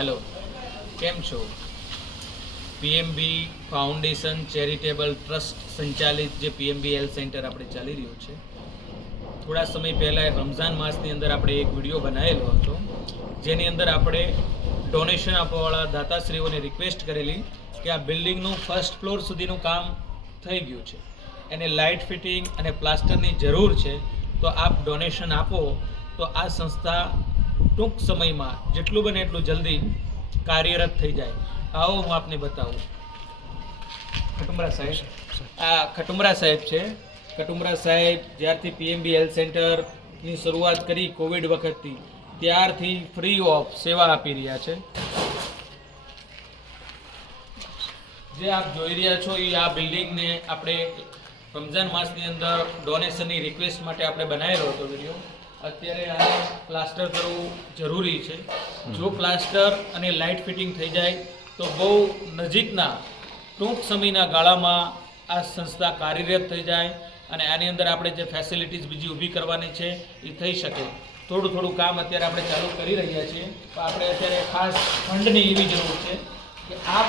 Hello, કેમ છો? પીએમબી foundation charitable trust સંચાલિત જે પીએમબી હેલ્થ સેન્ટર આપણે ચાલી રહ્યું છે, થોડા સમય પહેલાં રમઝાન માસની અંદર આપણે એક વિડીયો બનાવેલો હતો, જેની અંદર આપણે ડોનેશન આપવાવાળા દાતાશ્રીઓને રિક્વેસ્ટ કરેલી કે આ બિલ્ડિંગનું ફર્સ્ટ ફ્લોર સુધીનું કામ થઈ ગયું છે, એને લાઇટ ફિટિંગ અને પ્લાસ્ટરની જરૂર છે, તો આપ ડોનેશન આપો તો આ સંસ્થા ટૂંક સમયમાં જેટલું બને એટલું જલ્દી કાર્યરત થઈ જાય. આવો હું આપને બતાવું. ખટુમરા સાહેબ, આ ખટુમરા સાહેબ છે. ખટુમરા સાહેબ જ્યારથી પીએમબી હેલ્થ સેન્ટરની શરૂઆત કરી કોવિડ વખતથી, ત્યારથી ફ્રી ઓફ સેવા આપી રહ્યા છે. જે આપ જોઈ રહ્યા છો એ આ બિલ્ડિંગને આપણે રમઝાન માસની અંદર ડોનેશનની રિક્વેસ્ટ માટે આપણે બનાવેલો હતો વિડીયો. અત્યારે આને પ્લાસ્ટર કરવું જરૂરી છે. જો પ્લાસ્ટર અને લાઇટ ફિટિંગ થઈ જાય તો બહુ નજીકના ટૂંક સમયના ગાળામાં આ સંસ્થા કાર્યરત થઈ જાય અને આની અંદર આપણે જે ફેસિલિટીઝ બીજી ઊભી કરવાની છે એ થઈ શકે. થોડું કામ અત્યારે આપણે ચાલુ કરી રહ્યા છીએ. તો આપણે અત્યારે ખાસ ફંડની એવી જરૂર છે કે આપ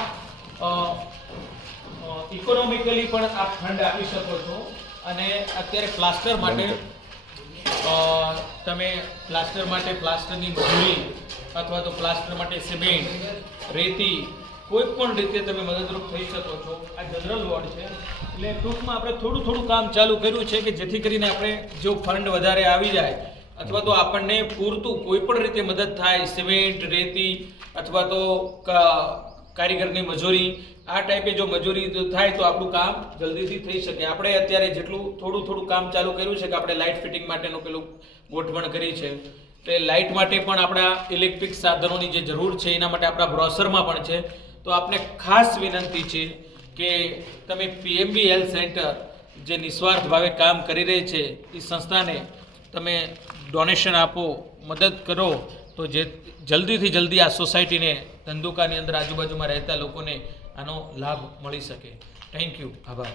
ઇકોનોમિકલી પણ આપ ફંડ આપી શકો છો. અને અત્યારે પ્લાસ્ટર માટે તમે પ્લાસ્ટરની મજૂરી અથવા તો પ્લાસ્ટર માટે સિમેન્ટ, રેતી, કોઈ પણ રીતે તમે મદદરૂપ થઈ શકો છો. આ જનરલ વોર્ડ છે એટલે ટૂંકમાં આપણે થોડું કામ ચાલુ કર્યું છે કે જેથી કરીને આપણે જો ફંડ વધારે આવી જાય અથવા તો આપણને પૂરતું કોઈ પણ રીતે મદદ થાય, સિમેન્ટ, રેતી અથવા તો કારીગરની મજૂરી, આ ટાઈપે જો મજૂરી થાય તો આપણું કામ જલ્દીથી થઈ શકે. આપણે અત્યારે જેટલું થોડું કામ ચાલુ કર્યું છે કે આપણે લાઇટ ફિટિંગ માટેનું પેલું ગોઠવણ કરી છે. એટલે લાઇટ માટે પણ આપણા ઇલેક્ટ્રિક સાધનોની જે જરૂર છે એના માટે આપણા બ્રોશરમાં પણ છે. તો આપને ખાસ વિનંતી છે કે તમે પીએમબી હેલ્થ સેન્ટર જે નિસ્વાર્થ ભાવે કામ કરી રહી છે એ સંસ્થાને તમે ડોનેશન આપો, મદદ કરો, તો જે જલ્દીથી જલ્દી આ સોસાયટીને, ધંધુકાની અંદર આજુબાજુમાં રહેતા લોકોને આનો લાભ મળી શકે. Thank you. આભાર.